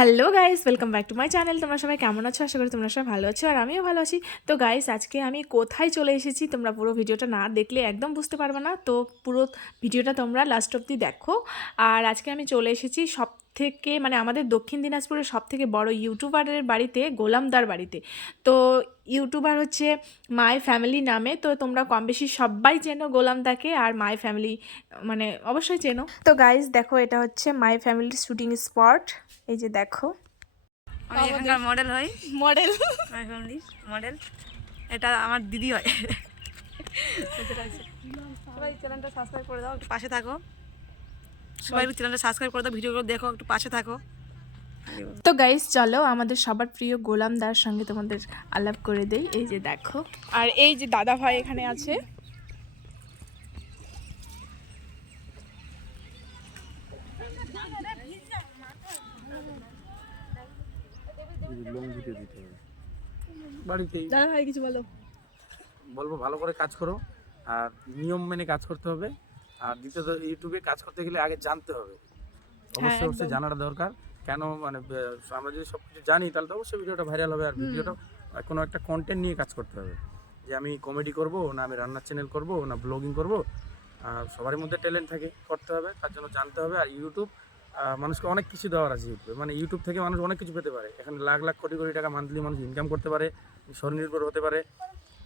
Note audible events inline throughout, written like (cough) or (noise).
Hello guys, welcome back to my channel. তোমরা সবাই কেমন আছো? আশা করি তোমরা সবাই ভালো আছো আর আমিও ভালো আছি। তো গাইস, আজকে আমি কোথায় চলে এসেছি তোমরা পুরো ভিডিওটা না দেখলে একদম বুঝতে পারবে না। তো পুরো ভিডিওটা তোমরা লাস্ট অব্দি দেখো। আর আজকে আমি চলে এসেছি সব থেকে মানে আমাদের দক্ষিণ দিনাজপুরের সব থেকে বড় ইউটিউবারের বাড়িতে গোলামদার বাড়িতে। তো ইউটিউবার হচ্ছে মাই ফ্যামিলি নামে তো তোমরা কম বেশি সবাই চেনো গোলামদাকে আর মাই ফ্যামিলি মানে অবশ্যই চেনো। তো গাইজ দেখো এটা হচ্ছে মাই ফ্যামিলির শুটিং স্পট এই যে দেখো। আমি এখানকার মডেল হই। মডেল মাই ফ্যামিলির মডেল এটা আমার দিদি হয়। (laughs) সবাই চ্যানেলটা সাবস্ক্রাইব করে দাও পাশে থাকো। সবাই চ্যানেলটা সাবস্ক্রাইব করে দাও ভিডিওগুলো দেখো একটু পাশে থাকো। তো গাইস চলো আমাদের সবার প্রিয় গোলামদার সঙ্গে তোমাদের আলাপ করে দেই। এই যে দেখো। আর এই যে দাদা ভাই এখানে আছে। বাড়িতেই। দাদা ভাই কিছু বলো। বলব ভালো করে কাজ করো। আর নিয়ম মেনে কাজ করতে হবে। আর দ্বিতীয়ত ইউটিউবে কাজ করতে গেলে আগে জানতে হবে। অবশ্যই অবশ্যই জানাটা দরকার। কেন মানে আমরা যদি সব কিছু জানি তাহলে তো অবশ্যই ভিডিওটা ভাইরাল হবে। আর ভিডিওটা কোনো একটা কন্টেন্ট নিয়ে কাজ করতে হবে। যে আমি কমেডি করব না আমি রান্নার চ্যানেল করব না ব্লগিং করব আর সবারই মধ্যে ট্যালেন্ট থাকে করতে হবে তার জন্য জানতে হবে। আর ইউটিউব মানুষকে অনেক কিছু দেওয়ার আছে ইউটিউবে মানে ইউটিউব থেকে মানুষ অনেক কিছু পেতে পারে। এখানে লাখ লাখ কোটি কোটি টাকা মান্থলি মানুষ ইনকাম করতে পারে স্বনির্ভর হতে পারে।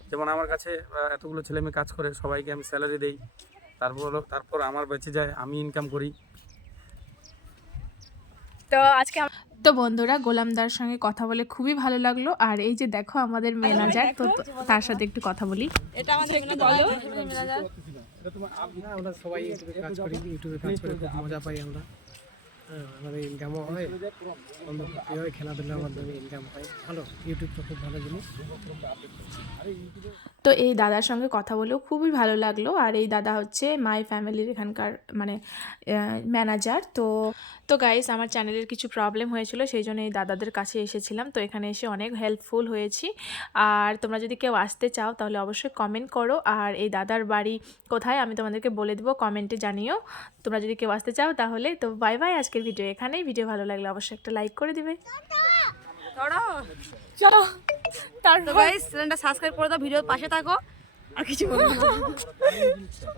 যেমন আমার কাছে এতগুলো ছেলে মেয়ে কাজ করে সবাইকে আমি স্যালারি দেই। তারপর তারপর আমার বেঁচে যায় আমি ইনকাম করি। তো আজকে তো বন্ধুরা গোলামদার সঙ্গে কথা বলে খুবই ভালো লাগল। আর এই যে দেখো আমাদের ম্যানেজার তো তো তার সাথে একটু কথা বলি। এটা আমাদের একটু বলো। এটা তোমার আমরা সবাই ইউটিউবে কাজ করি ইউটিউবে কাজ করে খুব মজা পাই আমরা। আমাদের ইনকামও হয়। হয়, খেলাধুলার মাধ্যমে ইনকাম হয়। ভালো ইউটিউবটা খুব ভালো জিনিস। তো এই দাদার সঙ্গে কথা বলেও খুবই ভালো লাগল। আর এই দাদা হচ্ছে মাই ফ্যামিলির এখানকার মানে ম্যানেজার তো তো গাইস আমার চ্যানেলের কিছু প্রবলেম হয়েছিল, সেই জন্য এই দাদাদের কাছে এসেছিলাম। তো এখানে এসে অনেক হেল্পফুল হয়েছি। আর তোমরা যদি কেউ আসতে চাও, তাহলে অবশ্যই কমেন্ট করো। আর এই দাদার বাড়ি কোথায়, আমি তোমাদেরকে বলে দেবো কমেন্টে জানিও। তোমরা যদি কেউ আসতে চাও, তাহলে তো বাই বাই আজকের ভিডিও এখানে ভিডিও ভালো লাগলে অবশ্যই একটা লাইক করে দিবে। ধরো। চলো। চ্যানেলটা সাবস্ক্রাইব করে দাও ভিডিওর পাশে থাকো। আর কিছু বলব। (laughs)